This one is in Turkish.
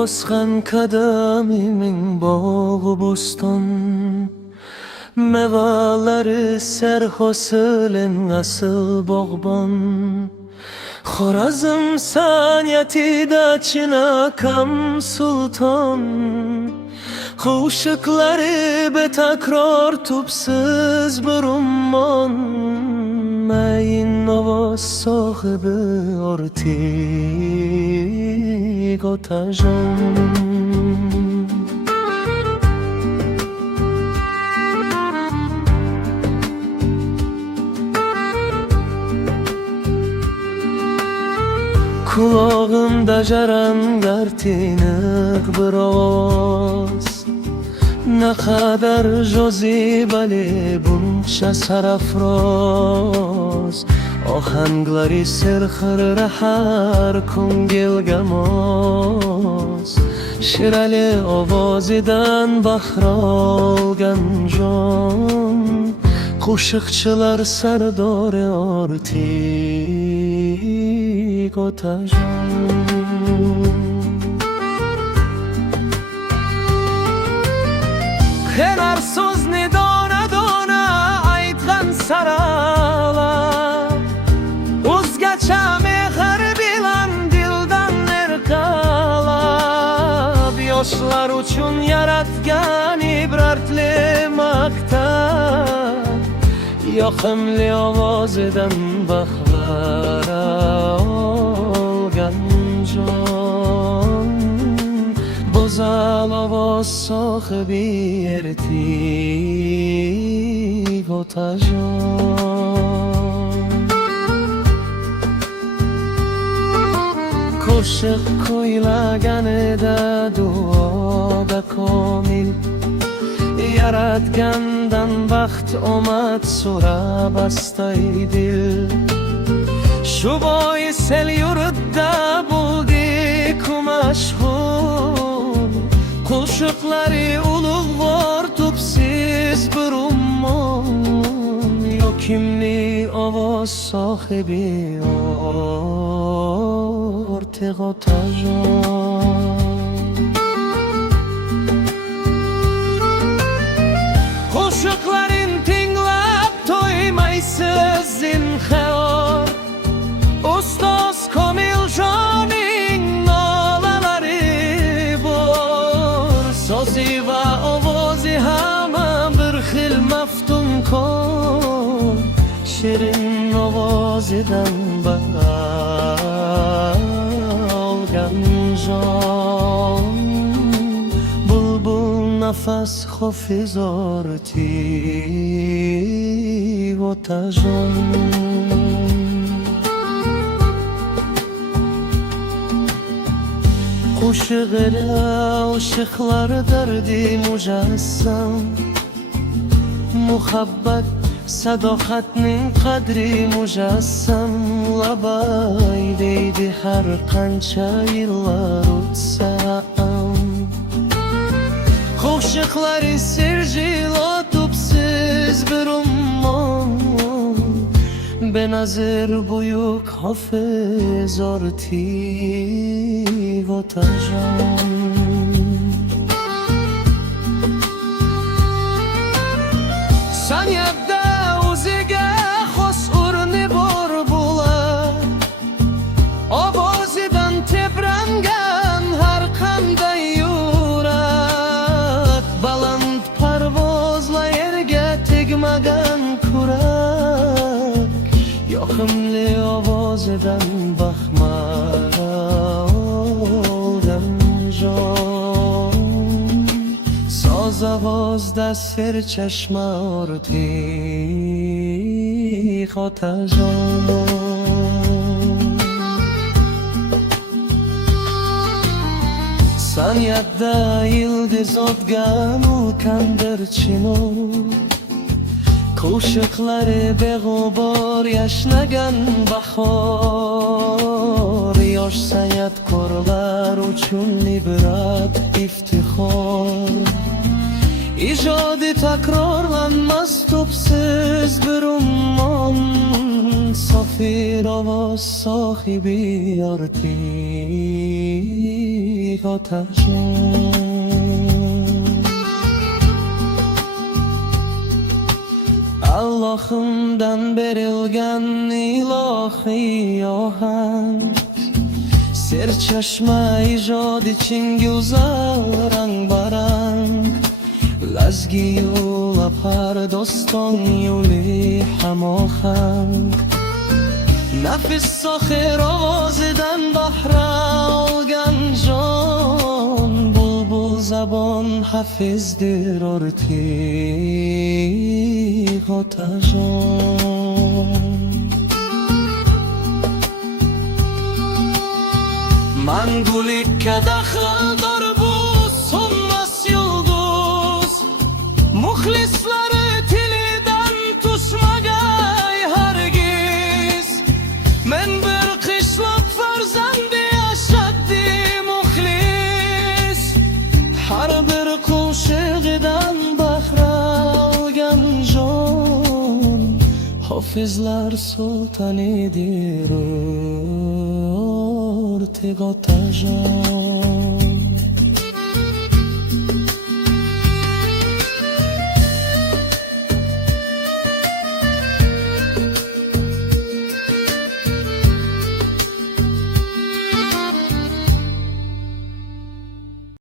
bosgan kadamimin bog'u bo'ston, mevalari serhosilin asıl bog'bon. Xorazm san'atida chinakam sulton, qo'shiqlari betakror tubsiz bir ummon. Mayin ovoz sohibi Ortiq Otajon. Kulağımda jarangar tiniq bir ovoz, ne kadar jozibali buncha sarafroz. Ohanglari serxir rahar ko'ngilga mos, shirali ovozidan bahra olgan jon. Qo'shiqchilar sardori Ortiq Otajon. Kenar so'zni dona dona aytgan saralar, o'zgacha mehr bilan dildan erkalab. Yoshlar uchun yaratgan ibratli maktab, yoqimli ovozidan bahra olgan jon. Go'zal ovoz sohibi Ortiq Otajon. Qo'shiq kuylaganida duoda komil, yaratgandan baxt omad so'rab astay dil. Shu bois el yurtda bo'ldik mashhur, qo'shiqlari ulug'vor tubsiz bir ummon. Yoqimli ovoz sohibi Ortiq Otajon. Qo'shiqlarin tinglab to'ymaysiz zinhor, ustoz Komiljoning nolalari bor. So'zi va ovozi hamma bir xil maftunkor, shirin ovozidan bahra olgan jon. Bulbul nafas hofiz Ortiq Otajon. Qo'shig'ida oshiqlar dardi mujassam, muhabbat sadoqatning qadri mujassam. Labay deydi har qancha yillar o'tsa ham, qo'shiqlari serjilo tubsiz bir ummon. Benazir buyuk hofiz Ortiq Otajon. San'atda o'ziga xos o'rni bor bo'lar, ovozidan tebrangan har qanday yurak. Baland parvozla yerga tegmagan kurak, yoqimli ovozidan bahmara olgan jon. Soz ovozda serchashma Ortiq Otajon. San'atda yildiz otgan ulkandir chinor, qo'shiqlari beg'ubor yashnagan bahor. Yosh san'atkorlar uchun ibrat iftixor, ijodi takrorlanmas tubsiz bir ummon. صافی و صاحبی آرتی آتشون Allah'ımdan verilgen ilahi ahang Serçeşme icad için güzel rang barang Lazgi yul apar doston yuli hamakhang Nefis sakhir avaziden bahra olgan jon Bulbul zaban hafizdir orti hotajon Mangulik ke dakhil dar bu sonmas yıldız Muhlisları tiliden tutmagay hargiz Men bir kışlak farzendi yaşaddi muhlis Har bir kul şığıdan bahra algan jon Hafizlar sultanidir Ortega Tajan